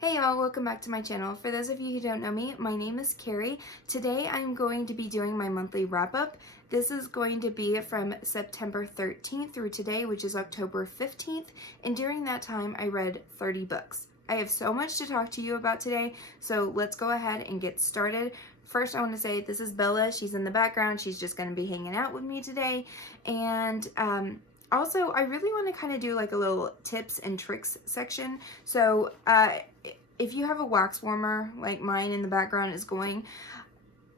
Hey y'all, welcome back to my channel. For those of you who don't know me, my name is Carrie. Today I'm going to be doing my monthly wrap-up. This is going to be from September 13th through today, which is October 15th, and during that time I read 30 books. I have so much to talk to you about today, so let's go ahead and get started. First, I want to say this is Bella. She's in the background. She's just going to be hanging out with me today, and also, I really want to kind of do like a little tips and tricks section. So if you have a wax warmer like mine in the background is going,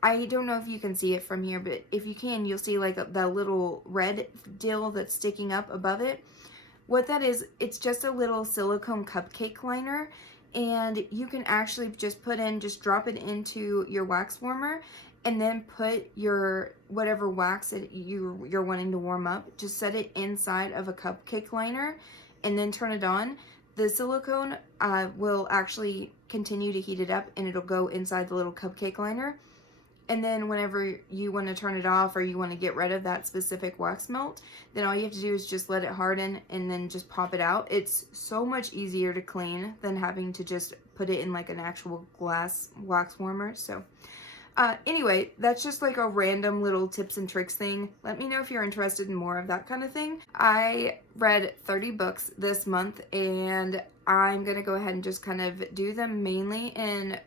I don't know if you can see it from here, but if you can, you'll see like the little red dill that's sticking up above it. What that is, it's just a little silicone cupcake liner, and you can actually just drop it into your wax warmer, and then put your whatever wax that you're wanting to warm up, just set it inside of a cupcake liner and then turn it on. The silicone will actually continue to heat it up, and it'll go inside the little cupcake liner. And then whenever you want to turn it off or you want to get rid of that specific wax melt, then all you have to do is just let it harden and then just pop it out. It's so much easier to clean than having to just put it in like an actual glass wax warmer. So anyway, that's just like a random little tips and tricks thing. Let me know if you're interested in more of that kind of thing. I read 30 books this month, and I'm going to go ahead and just kind of do them mainly in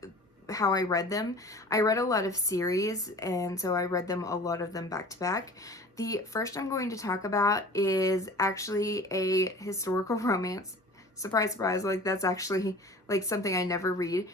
how I read them. I read a lot of series, and so I read them, a lot of them back to back. The first I'm going to talk about is actually a historical romance. Surprise, surprise, like that's actually like something I never read.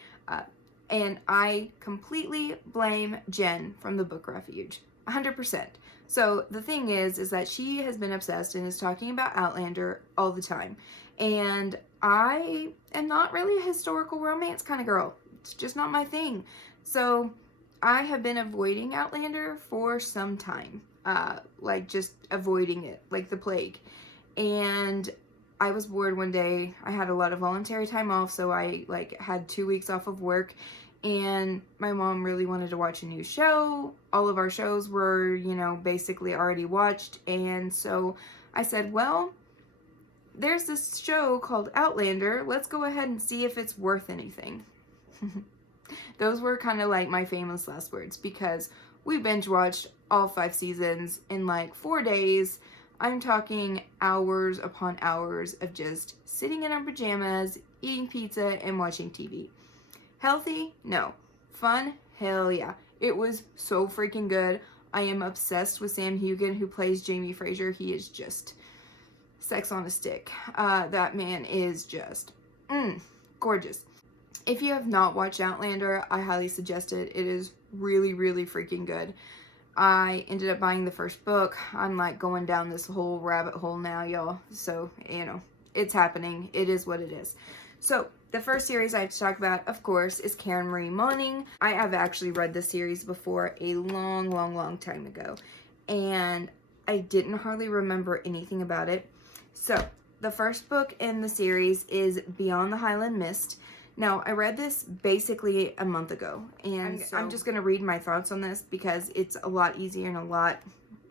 And I completely blame Jen from the Book Refuge, 100%. So the thing is that she has been obsessed and is talking about Outlander all the time. And I am not really a historical romance kind of girl. It's just not my thing. So I have been avoiding Outlander for some time, like just avoiding it like the plague. And I was bored one day. I had a lot of voluntary time off, so I like had 2 weeks off of work, and my mom really wanted to watch a new show. All of our shows were, basically already watched, and so I said, well, there's this show called Outlander. Let's go ahead and see if it's worth anything. Those were kind of like my famous last words, because we binge watched all 5 seasons in like 4 days. I'm talking hours upon hours of just sitting in our pajamas, eating pizza, and watching TV. Healthy? No. Fun? Hell yeah. It was so freaking good. I am obsessed with Sam Heughan, who plays Jamie Fraser. He is just sex on a stick. That man is just gorgeous. If you have not watched Outlander, I highly suggest it. It is really, really freaking good. I ended up buying the first book. I'm like going down this whole rabbit hole now, y'all. So, it's happening. It is what it is. So, the first series I have to talk about, of course, is Karen Marie Moning. I have actually read this series before a long, long, long time ago, and I didn't hardly remember anything about it. So, the first book in the series is Beyond the Highland Mist. Now, I read this basically a month ago, and I'm just going to read my thoughts on this because it's a lot easier and a lot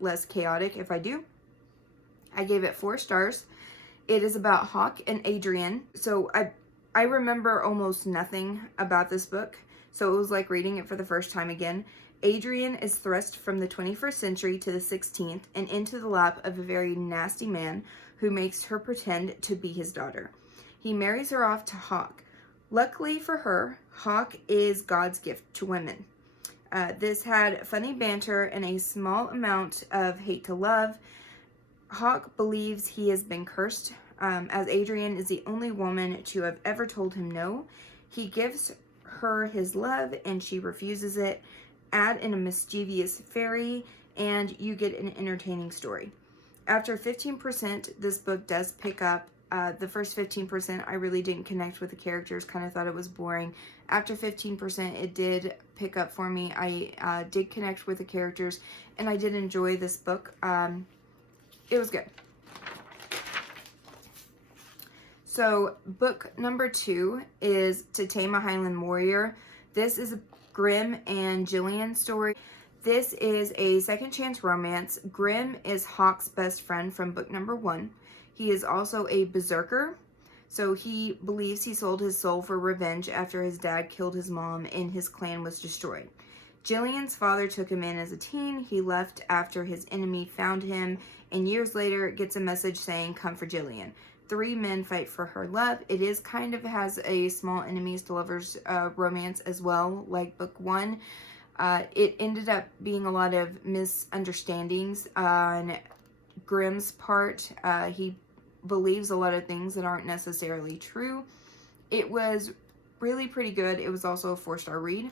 less chaotic if I do. I gave it 4 stars. It is about Hawk and Adrian. So I remember almost nothing about this book, so it was like reading it for the first time again. Adrian is thrust from the 21st century to the 16th and into the lap of a very nasty man who makes her pretend to be his daughter. He marries her off to Hawk. Luckily for her, Hawk is God's gift to women. This had funny banter and a small amount of hate to love. Hawk believes he has been cursed, as Adrian is the only woman to have ever told him no. He gives her his love and she refuses it. Add in a mischievous fairy and you get an entertaining story. After 15%, this book does pick up. The first 15%, I really didn't connect with the characters, kind of thought it was boring. After 15%, it did pick up for me. I did connect with the characters, and I did enjoy this book. It was good. So, book number 2 is To Tame a Highland Warrior. This is a Grim and Jillian story. This is a second chance romance. Grim is Hawk's best friend from book number 1. He is also a berserker. So he believes he sold his soul for revenge after his dad killed his mom and his clan was destroyed. Jillian's father took him in as a teen. He left after his enemy found him, and years later gets a message saying, "Come for Jillian." 3 men fight for her love. It is kind of has a small enemies to lovers romance as well, like book 1. It ended up being a lot of misunderstandings on Grimm's part. He believes a lot of things that aren't necessarily true. It was really pretty good. It was also a 4-star read.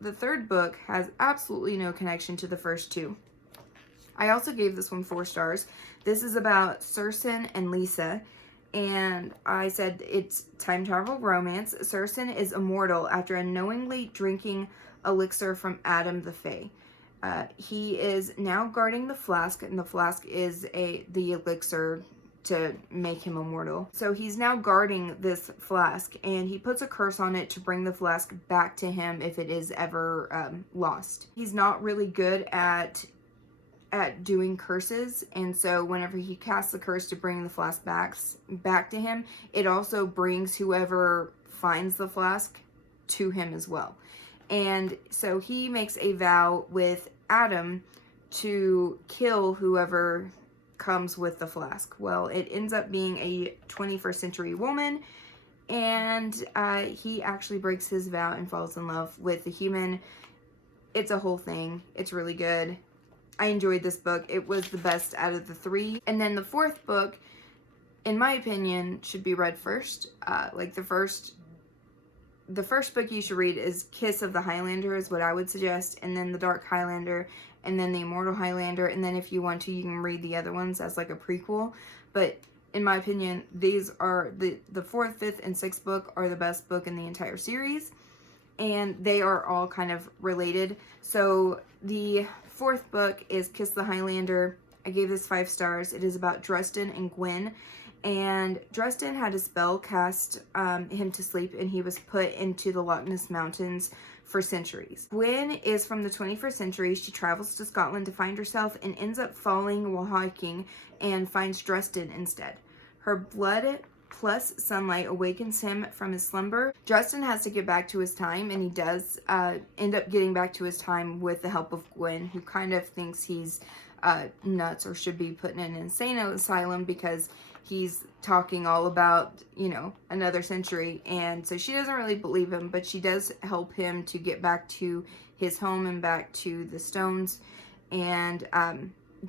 The 3rd book has absolutely no connection to the first 2. I also gave this one 4 stars. This is about Sursum and Lisa, and I said it's time travel romance. Sursum is immortal after unknowingly drinking elixir from Adam the Fae. He is now guarding the flask, and the flask is the elixir to make him immortal. So he's now guarding this flask, and he puts a curse on it to bring the flask back to him if it is ever lost. He's not really good at doing curses, and so whenever he casts the curse to bring the flask back to him, it also brings whoever finds the flask to him as well. And so he makes a vow with Adam to kill whoever comes with the flask. Well, it ends up being a 21st century woman, and he actually breaks his vow and falls in love with the human. It's a whole thing. It's really good. I enjoyed this book. It was the best out of the 3. And then the 4th book, in my opinion, should be read first. Like the first book you should read is Kiss of the Highlander is what I would suggest, and then The Dark Highlander, and then The Immortal Highlander, and then if you want to, you can read the other ones as like a prequel. But in my opinion, these are the 4th, 5th, and 6th book are the best book in the entire series, and they are all kind of related. So the 4th book is Kiss the Highlander. I gave this 5 stars. It is about Dresden and Gwen. And Dresden had a spell cast him to sleep, and he was put into the Loch Ness Mountains for centuries. Gwen is from the 21st century. She travels to Scotland to find herself and ends up falling while hiking and finds Dresden instead. Her blood plus sunlight awakens him from his slumber. Dresden has to get back to his time, and he does end up getting back to his time with the help of Gwen, who kind of thinks he's nuts or should be put in an insane asylum because he's talking all about, you know, another century. And so she doesn't really believe him, but she does help him to get back to his home and back to the stones. And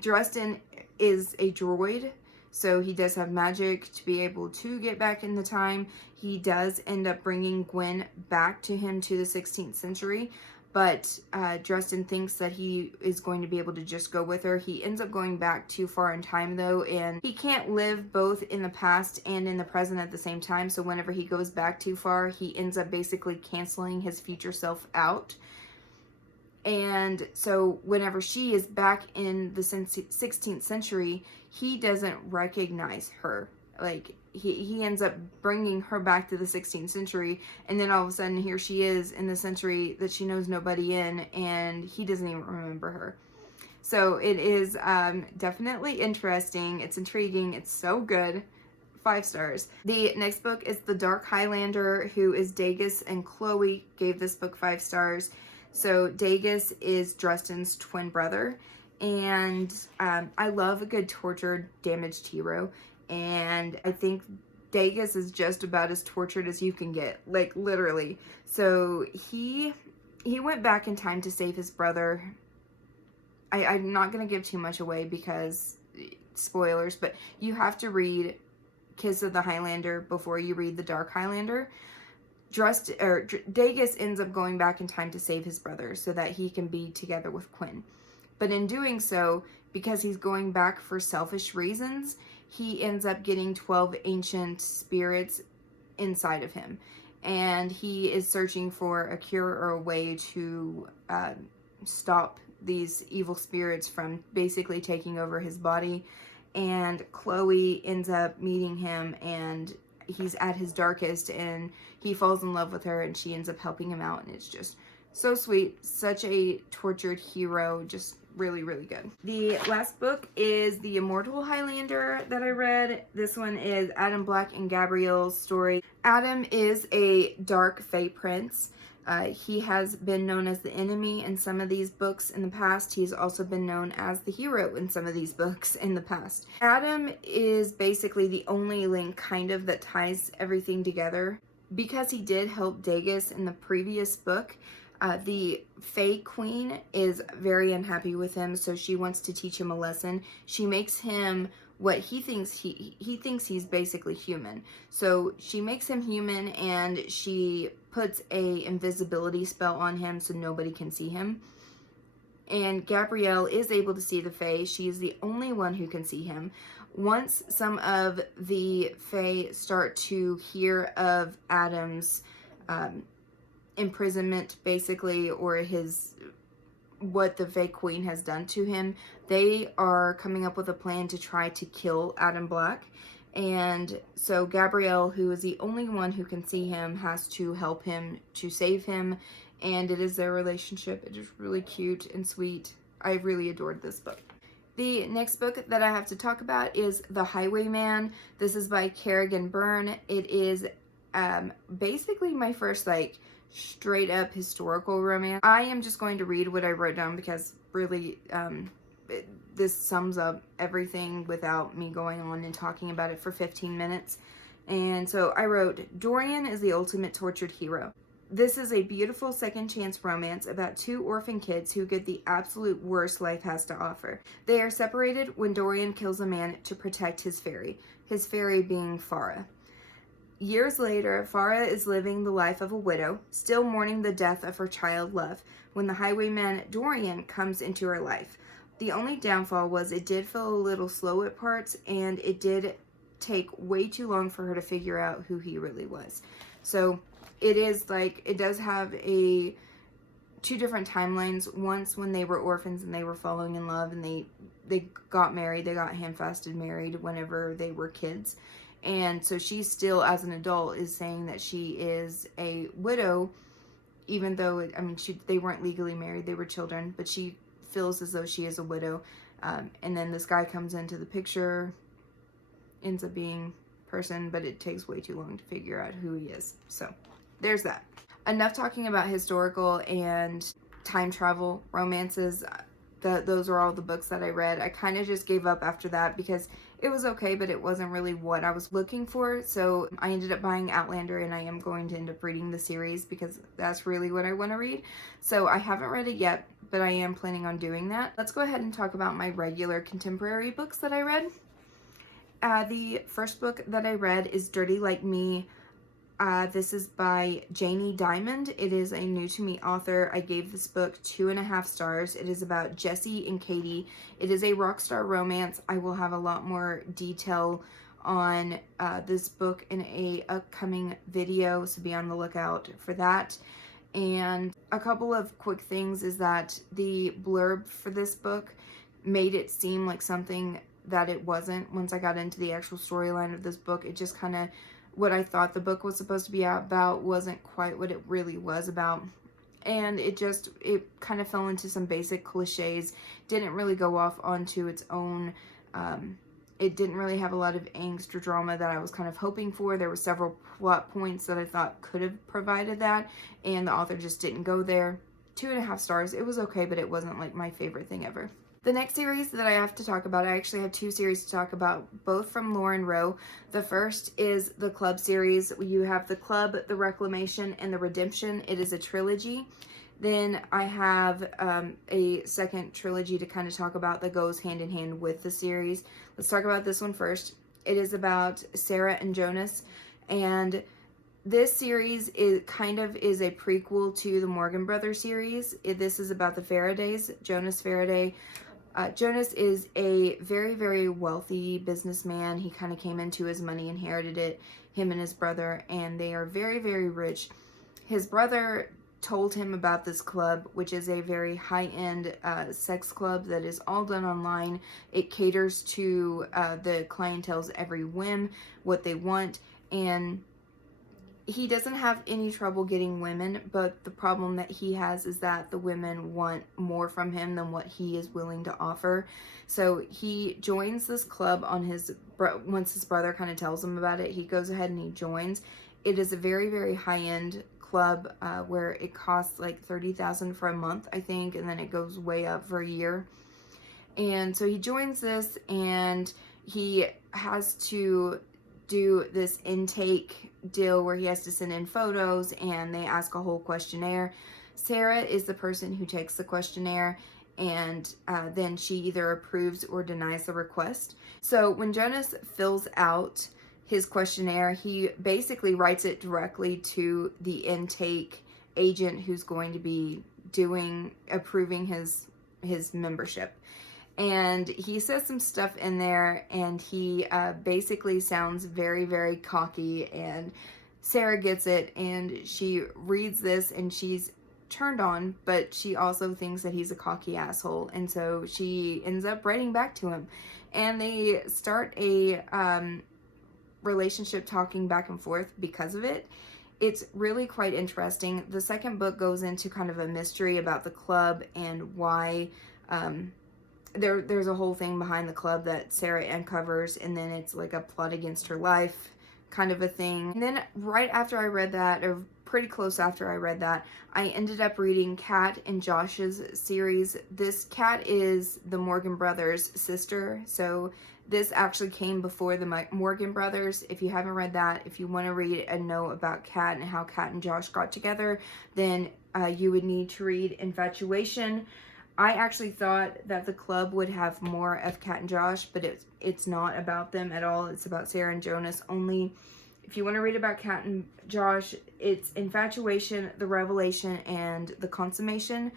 Dresden is a droid, so he does have magic to be able to get back in the time. He does end up bringing Gwen back to him to the 16th century. But Dresden thinks that he is going to be able to just go with her. He ends up going back too far in time, though, and he can't live both in the past and in the present at the same time. So whenever he goes back too far, he ends up basically canceling his future self out. And so whenever she is back in the 16th century, he doesn't recognize her. Like, he ends up bringing her back to the 16th century, and then all of a sudden here she is in the century that she knows nobody in, and he doesn't even remember her. So it is definitely interesting. It's intriguing. It's so good. 5 stars. The next book is The Dark Highlander, who is Dagus and Chloe gave this book 5 stars. So Dagus is Dresden's twin brother, and I love a good tortured, damaged hero. And I think Dagus is just about as tortured as you can get, like literally. So he went back in time to save his brother. I'm not going to give too much away because spoilers, but you have to read Kiss of the Highlander before you read The Dark Highlander. Dagus ends up going back in time to save his brother so that he can be together with Quinn. But in doing so, because he's going back for selfish reasons, he ends up getting 12 ancient spirits inside of him. And he is searching for a cure or a way to stop these evil spirits from basically taking over his body. And Chloe ends up meeting him, and he's at his darkest, and he falls in love with her, and she ends up helping him out, and it's just So sweet, such a tortured hero, just really, really good. The last book is The Immortal Highlander that I read. This one is Adam Black and Gabrielle's story. Adam is a dark fae prince. He has been known as the enemy in some of these books in the past. He's also been known as the hero in some of these books in the past. Adam is basically the only link kind of that ties everything together. Because he did help Dagus in the previous book, the Fae Queen is very unhappy with him, so she wants to teach him a lesson. She makes him what he thinks he thinks he's basically human. So she makes him human, and she puts a invisibility spell on him so nobody can see him. And Gabrielle is able to see the Fae. She is the only one who can see him. Once some of the Fae start to hear of Adam's imprisonment, basically, or what the Fae Queen has done to him, they are coming up with a plan to try to kill Adam Black. And so Gabrielle, who is the only one who can see him, has to help him to save him. And it is their relationship. It is really cute and sweet. I really adored this book. The next book that I have to talk about is The Highwayman. This is by Kerrigan Byrne. It is basically my first straight up historical romance. I am just going to read what I wrote down because really this sums up everything without me going on and talking about it for 15 minutes. And so I wrote, Dorian is the ultimate tortured hero. This is a beautiful second chance romance about two orphan kids who get the absolute worst life has to offer. They are separated when Dorian kills a man to protect his fairy being Farah. Years later, Farah is living the life of a widow, still mourning the death of her child love, when the highwayman Dorian comes into her life. The only downfall was it did feel a little slow at parts, and it did take way too long for her to figure out who he really was. So it is it does have two different timelines. Once when they were orphans and they were falling in love, and they got married, they got handfasted married whenever they were kids. And so she still, as an adult, is saying that she is a widow, even though, they weren't legally married, they were children, but she feels as though she is a widow. And then this guy comes into the picture, ends up being person, but it takes way too long to figure out who he is. So there's that. Enough talking about historical and time travel romances. Those are all the books that I read. I kind of just gave up after that because it was okay, but it wasn't really what I was looking for. So I ended up buying Outlander, and I am going to end up reading the series because that's really what I want to read. So I haven't read it yet, but I am planning on doing that. Let's go ahead and talk about my regular contemporary books that I read. The first book that I read is Dirty Like Me. This is by Janie Diamond. It is a new to me author. I gave this book 2.5 stars. It is about Jesse and Katie. It is a rock star romance. I will have a lot more detail on this book in a upcoming video, so be on the lookout for that. And a couple of quick things is that the blurb for this book made it seem like something that it wasn't. Once I got into the actual storyline of this book, it just kind of, what I thought the book was supposed to be about wasn't quite what it really was about. And it kind of fell into some basic cliches. Didn't really go off onto its own. It didn't really have a lot of angst or drama that I was kind of hoping for. There were several plot points that I thought could have provided that, and the author just didn't go there. 2.5 stars. It was okay, but it wasn't like my favorite thing ever. The next series that I have to talk about, I actually have 2 series to talk about, both from Lauren Rowe. The first is the Club series. You have the Club, the Reclamation, and the Redemption. It is a trilogy. Then I have a second trilogy to kind of talk about that goes hand in hand with the series. Let's talk about this one first. It is about Sarah and Jonas, and this series is a prequel to the Morgan Brothers series. This is about the Faradays, Jonas Faraday. Jonas is a very, very wealthy businessman. He kind of came into his money, inherited it, him and his brother, and they are very, very rich. His brother told him about this club, which is a very high-end sex club that is all done online. It caters to the clientele's every whim, what they want, and he doesn't have any trouble getting women, but the problem that he has is that the women want more from him than what he is willing to offer. So he joins this club on once his brother kind of tells him about it. He goes ahead and he joins. It is a very, very high-end club where it costs like $30,000 for a month, I think, and then it goes way up for a year. And so he joins this, and he has to do this intake deal where he has to send in photos and they ask a whole questionnaire. Sarah is the person who takes the questionnaire, and then she either approves or denies the request. So when Jonas fills out his questionnaire, he basically writes it directly to the intake agent who's going to be approving his membership. And he says some stuff in there, and he basically sounds very, very cocky, and Sarah gets it, and she reads this, and she's turned on, but she also thinks that he's a cocky asshole, and so she ends up writing back to him, and they start a relationship, talking back and forth because of it. It's really quite interesting. The second book goes into kind of a mystery about the club and why there's a whole thing behind the club that Sarah uncovers, and then it's like a plot against her life kind of a thing. And then right after I read that, or pretty close after I read that, I ended up reading Kat and Josh's series. This Kat is the Morgan brothers' sister, so this actually came before the Morgan brothers. If you haven't read that, if you want to read and know about Kat and how Kat and Josh got together, then you would need to read Infatuation. I actually thought that the club would have more of Kat and Josh, but it's not about them at all. It's about Sarah and Jonas only. If you want to read about Kat and Josh, it's Infatuation, The Revelation, and The Consummation,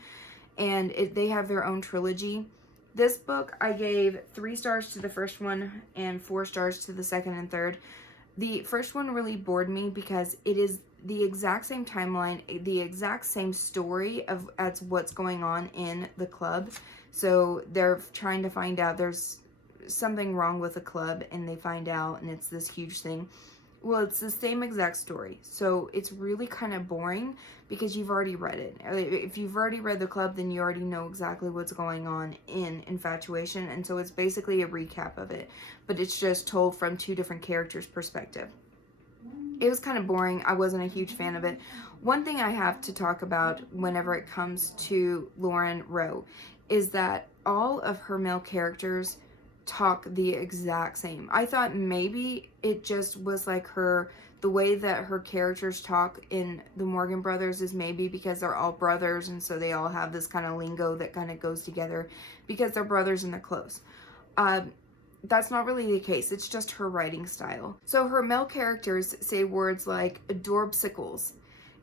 and they have their own trilogy. This book, I gave 3 stars to the first one and 4 stars to the second and third. The first one really bored me because it is the exact same timeline, the exact same story as what's going on in the club. So they're trying to find out there's something wrong with the club, and they find out, and it's this huge thing. Well, it's the same exact story. So it's really kind of boring because you've already read it. If you've already read the club, then you already know exactly what's going on in Infatuation. And so it's basically a recap of it, but it's just told from 2 different characters' perspective. It was kind of boring. I wasn't a huge fan of it. One thing I have to talk about whenever it comes to Lauren Rowe is that all of her male characters talk the exact same. I thought maybe it just was like the way that her characters talk in the Morgan brothers is maybe because they're all brothers, and so they all have this kind of lingo that kind of goes together because they're brothers and they're close. That's not really the case. It's just her writing style. So her male characters say words like adorbsicles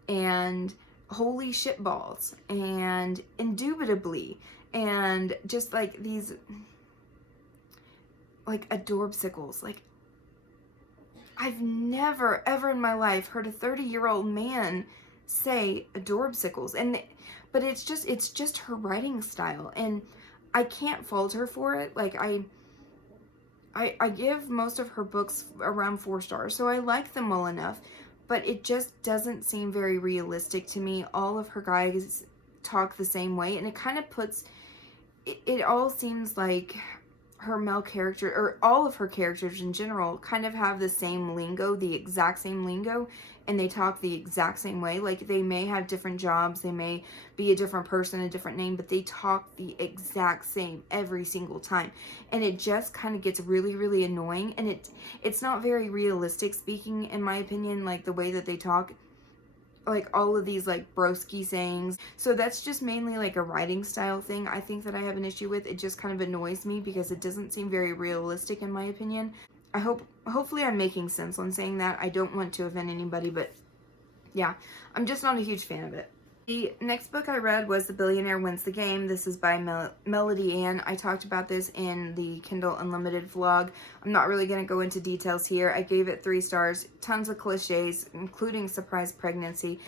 and holy shitballs and indubitably and just like these like adorbsicles. Like, I've never ever in my life heard a 30-year-old man say adorbsicles, but it's just her writing style, and I can't fault her for it. Like I give most of her books around 4 stars, so I like them well enough, but it just doesn't seem very realistic to me. All of her guys talk the same way, and it kind of it all seems like her male character, or all of her characters in general, kind of have the same lingo, the exact same lingo, and they talk the exact same way. Like, they may have different jobs, they may be a different person, a different name, but they talk the exact same every single time. And it just kind of gets really, really annoying, and it's not very realistic speaking, in my opinion, like the way that they talk. Like all of these like broski sayings. So that's just mainly like a writing style thing I think that I have an issue with. It just kind of annoys me because it doesn't seem very realistic in my opinion. Hopefully I'm making sense on saying that. I don't want to offend anybody, but yeah, I'm just not a huge fan of it. The next book I read was The Billionaire Wins the Game. This is by Melody Ann. I talked about this in the Kindle Unlimited vlog. I'm not really going to go into details here. I gave it 3 stars. Tons of cliches, including surprise pregnancy.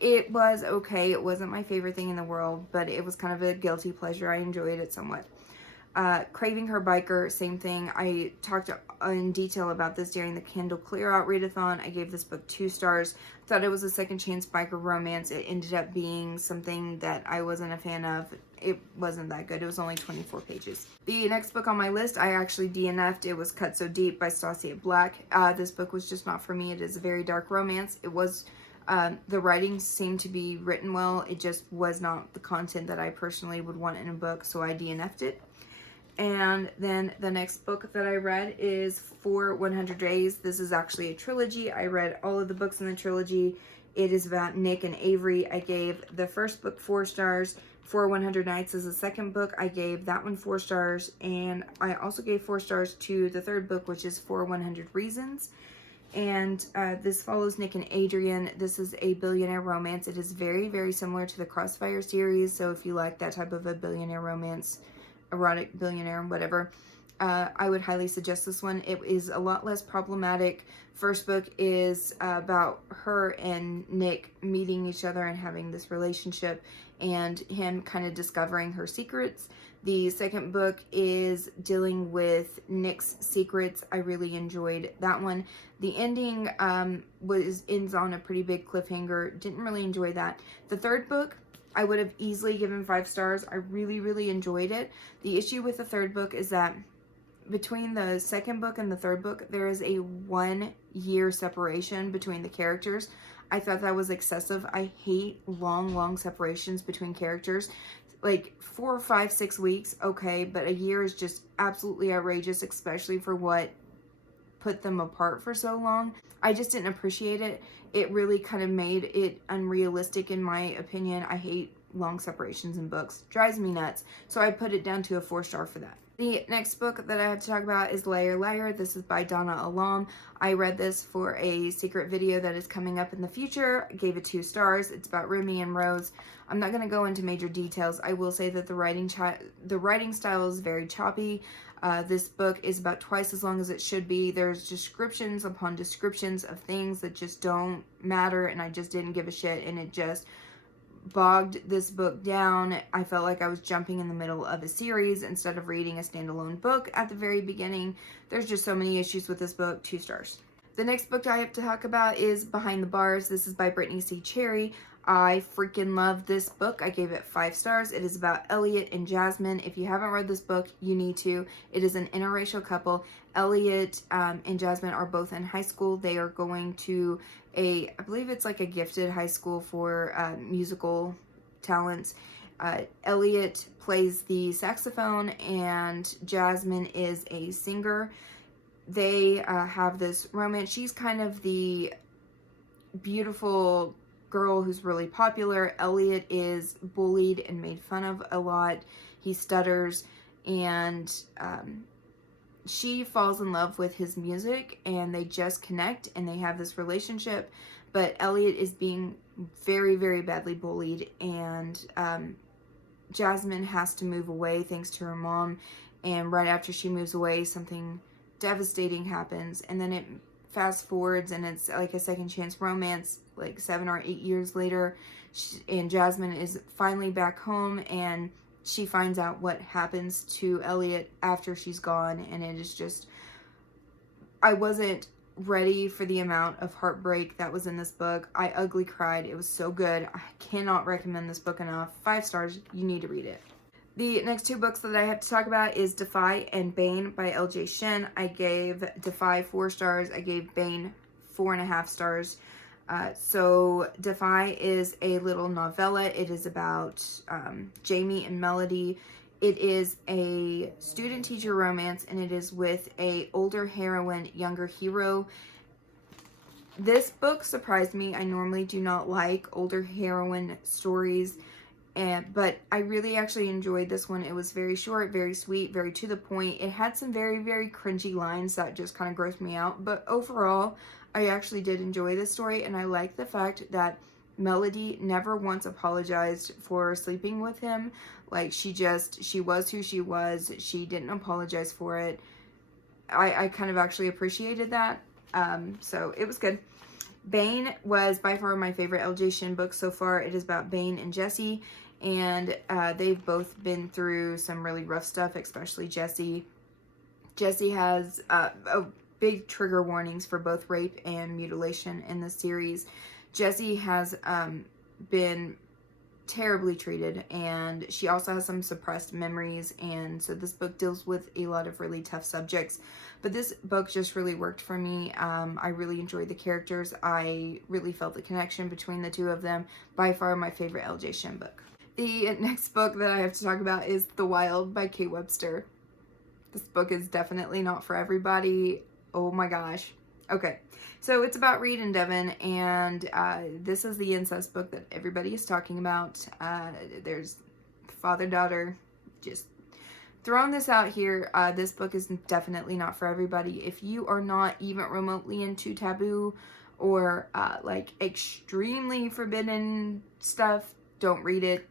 It was okay. It wasn't my favorite thing in the world, but it was kind of a guilty pleasure. I enjoyed it somewhat. Craving Her Biker, same thing. I talked in detail about this during the Kindle Clear Out readathon. I gave this book 2 stars. Thought it was a second chance biker romance. It ended up being something that I wasn't a fan of. It wasn't that good. It was only 24 pages. The next book on my list, I actually DNF'd. It was Cut So Deep by Stasia Black. This book was just not for me. It is a very dark romance. It was, the writing seemed to be written well. It just was not the content that I personally would want in a book, so I DNF'd it. And then the next book that I read is For 100 Days. This is actually a trilogy. I read all of the books in the trilogy. It is about Nick and Avery. I gave the first book 4 stars. For 100 Nights is the second book. I gave that one 4 stars. And I also gave 4 stars to the third book, which is For 100 Reasons. And this follows Nick and Adrian. This is a billionaire romance. It is very, very similar to the Crossfire series. So if you like that type of a billionaire romance, erotic billionaire, whatever, I would highly suggest this one. It is a lot less problematic. First book is about her and Nick meeting each other and having this relationship and him kind of discovering her secrets. The second book is dealing with Nick's secrets. I really enjoyed that one. The ending ends on a pretty big cliffhanger. Didn't really enjoy that. The third book, I would have easily given 5 stars. I really, really enjoyed it. The issue with the third book is that between the second book and the third book, there is a 1-year separation between the characters. I thought that was excessive. I hate long separations between characters. Like 4, 5, 6 weeks, okay, but a year is just absolutely outrageous, especially for what put them apart for so long. I just didn't appreciate it. It really kind of made it unrealistic in my opinion. I hate long separations in books. Drives me nuts. So I put it down to a 4 star for that. The next book that I have to talk about is Liar Liar. This is by Donna Alam. I read this for a secret video that is coming up in the future. I gave it 2 stars. It's about Rumi and Rose. I'm not going to go into major details. I will say that the writing style is very choppy. This book is about twice as long as it should be. There's descriptions upon descriptions of things that just don't matter, and I just didn't give a shit, and it just bogged this book down. I felt like I was jumping in the middle of a series instead of reading a standalone book at the very beginning. There's just so many issues with this book. 2 stars. The next book I have to talk about is Behind the Bars. This is by Brittany C. Cherry. I freaking love this book. I gave it 5 stars. It is about Elliot and Jasmine. If you haven't read this book, you need to. It is an interracial couple. Elliot and Jasmine are both in high school. They are going to I believe it's like a gifted high school for musical talents. Elliot plays the saxophone and Jasmine is a singer. They have this romance. She's kind of the beautiful girl who's really popular. Elliot is bullied and made fun of a lot. He stutters, and she falls in love with his music, and they just connect and they have this relationship. But Elliot is being very, very badly bullied, and Jasmine has to move away thanks to her mom. And right after she moves away, something devastating happens, and then it fast forwards and it's like a second chance romance like 7 or 8 years later, and Jasmine is finally back home, and she finds out what happens to Elliot after she's gone, and it is just, I wasn't ready for the amount of heartbreak that was in this book. I ugly cried. It was so good. I cannot recommend this book enough. 5 stars. You need to read it. The next 2 books that I have to talk about is Defy and Bane by L.J. Shin. I gave Defy 4 stars. I gave Bane 4.5 stars. So Defy is a little novella. It is about Jamie and Melody. It is a student-teacher romance, and it is with a older heroine, younger hero. This book surprised me. I normally do not like older heroine stories, but I really actually enjoyed this one. It was very short, very sweet, very to the point. It had some very, very cringy lines that just kind of grossed me out, but overall, I actually did enjoy this story, and I like the fact that Melody never once apologized for sleeping with him. Like, she was who she was. She didn't apologize for it. I kind of actually appreciated that. So it was good. Bane was by far my favorite L.J. Shin book so far. It is about Bane and Jesse, and they've both been through some really rough stuff, especially Jesse. Jesse has big trigger warnings for both rape and mutilation in the series. Jesse has been terribly treated, and she also has some suppressed memories, and so this book deals with a lot of really tough subjects, but this book just really worked for me. I really enjoyed the characters. I really felt the connection between the two of them. By far my favorite LJ Shin book. The next book that I have to talk about is The Wild by Kate Webster. This book is definitely not for everybody. Oh my gosh. Okay, so it's about Reed and Devin, and this is the incest book that everybody is talking about. There's father-daughter. Just throwing this out here, this book is definitely not for everybody. If you are not even remotely into taboo or like extremely forbidden stuff, don't read it.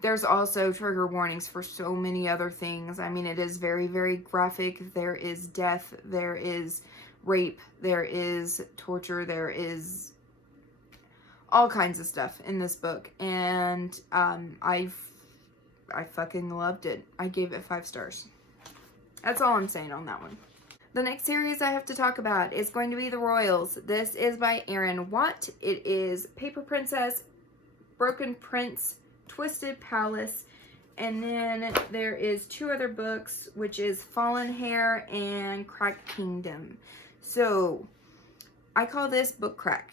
There's also trigger warnings for so many other things. I mean, it is very, very graphic. There is death, there is rape, there is torture, there is all kinds of stuff in this book, and I fucking loved it. I gave it 5 stars. That's all I'm saying on that one. The next series I have to talk about is going to be The Royals. This is by Erin Watt. It is Paper Princess, Broken Prince, Twisted Palace, and then there is 2 other books, which is Fallen Hair and Cracked Kingdom. So I call this book crack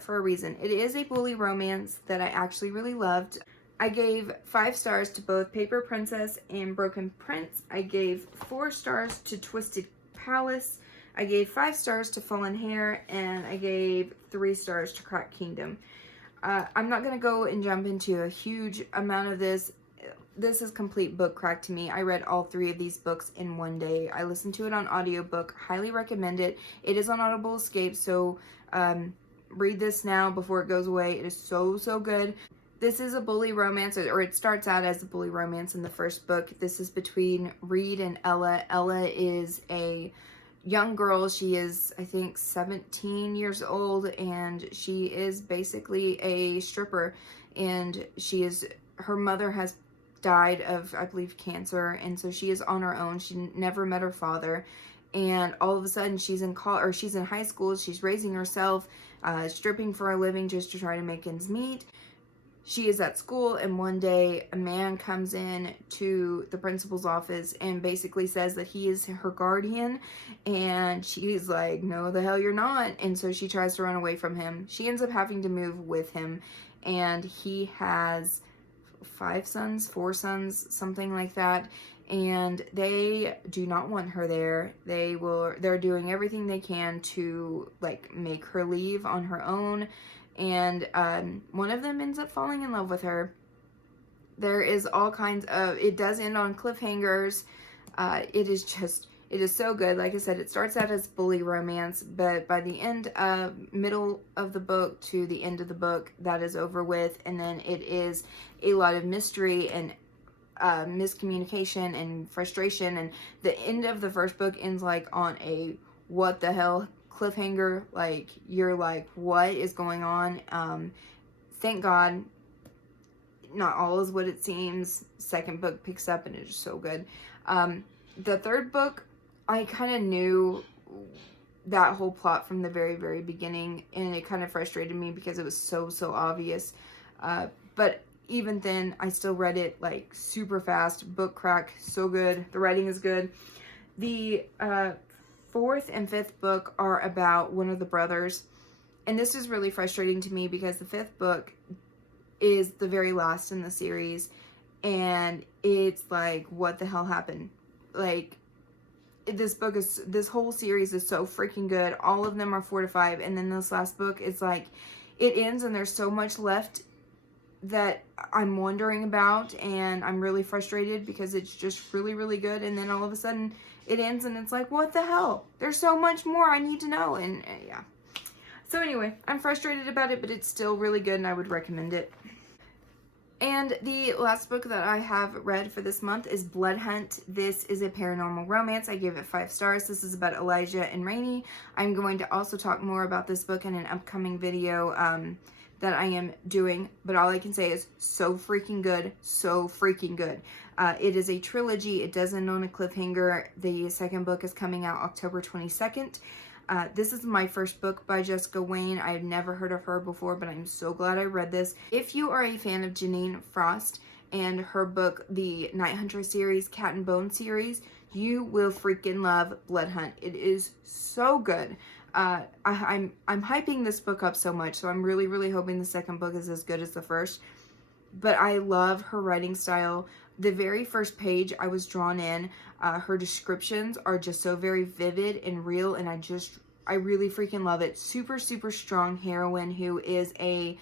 for a reason. It is a bully romance that I actually really loved. I gave 5 stars to both Paper Princess and Broken Prince. I gave 4 stars to Twisted Palace. I gave 5 stars to Fallen Hair, and I gave 3 stars to Cracked Kingdom. I'm not going to go and jump into a huge amount of this. This is complete book crack to me. I read all 3 of these books in one day. I listened to it on audiobook. Highly recommend it. It is on Audible Escape, so read this now before it goes away. It is so, so good. This is a bully romance, or it starts out as a bully romance in the first book. This is between Reed and Ella. Ella is a young girl. She is, I think, 17 years old, and she is basically a stripper, and her mother has died of, I believe, cancer, and so she is on her own. She never met her father, and all of a sudden she's in high school. She's raising herself, stripping for a living just to try to make ends meet. She is at school, and one day a man comes in to the principal's office and basically says that he is her guardian, and she's like, no, the hell you're not. And so she tries to run away from him. She ends up having to move with him, and he has 4 sons, something like that, and they do not want her there. They're doing everything they can to like make her leave on her own. And one of them ends up falling in love with her. There is all kinds of, it does end on cliffhangers. It is so good. Like I said, it starts out as bully romance, but by the middle of the book to the end of the book, that is over with. And then it is a lot of mystery and miscommunication and frustration. And the end of the first book ends like on a what the hell cliffhanger. Like, you're like, what is going on? Thank God not all is what it seems. Second book picks up, and it is so good. The third book, I kind of knew that whole plot from the very, very beginning, and it kind of frustrated me because it was so obvious. But even then, I still read it like super fast. Book crack, so good. The writing is good. The 4th and 5th book are about one of the brothers, and this is really frustrating to me because the 5th book is the very last in the series, and it's like, what the hell happened? Like, this whole series is so freaking good. All of them are 4 to 5, and then this last book is like, it ends and there's so much left that I'm wondering about, and I'm really frustrated because it's just really, really good, and then all of a sudden it ends and it's like, what the hell? There's so much more I need to know, and yeah. So anyway, I'm frustrated about it, but it's still really good, and I would recommend it. And the last book that I have read for this month is Blood Hunt. This is a paranormal romance. I gave it 5 stars. This is about Elijah and Rainey. I'm going to also talk more about this book in an upcoming video that I am doing, but all I can say is so freaking good, so freaking good. It is a trilogy. It does end on a cliffhanger. The second book is coming out October 22nd. This is my first book by Jessica Wayne. I've never heard of her before, but I'm so glad I read this. If you are a fan of Janine Frost and her book, the Night Hunter series, Cat and Bone series, you will freaking love Blood Hunt. It is so good. I'm hyping this book up so much, so I'm really hoping the second book is as good as the first. But I love her writing style. The very first page, I was drawn in. Her descriptions are just so very vivid and real, and I really freaking love it. Super strong heroine who is a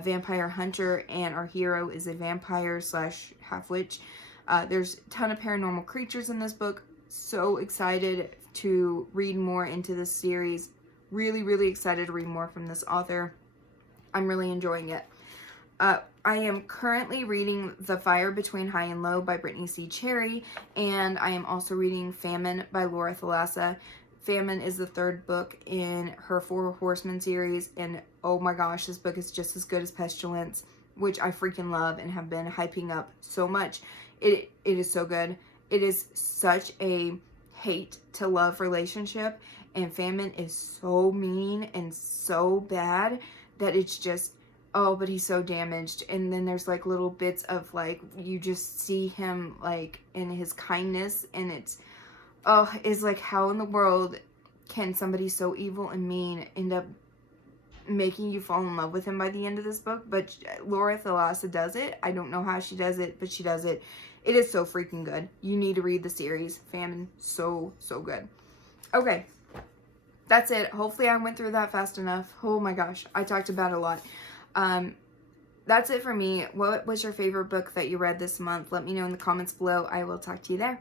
vampire hunter, and our hero is a vampire slash half witch. There's a ton of paranormal creatures in this book. So excited to read more into this series. Really excited to read more from this author. I'm really enjoying it. I am currently reading The Fire Between High and Low by Brittany C. Cherry, and I am also reading Famine by Laura Thalassa. Famine is the third book in her Four Horsemen series, and oh my gosh, this book is just as good as Pestilence, which I freaking love and have been hyping up so much. It is so good. It is such a hate to love relationship, and Famine is so mean and so bad that it's just, oh, but he's so damaged. And then there's like little bits of like, you just see him like in his kindness, and it's like, how in the world can somebody so evil and mean end up making you fall in love with him by the end of this book? But Laura Thalassa does it. I don't know how she does it, but she does it. It is so freaking good. You need to read the series. Famine, so good. Okay, that's it. Hopefully I went through that fast enough. Oh my gosh, I talked about a lot. That's it for me. What was your favorite book that you read this month? Let me know in the comments below. I will talk to you there.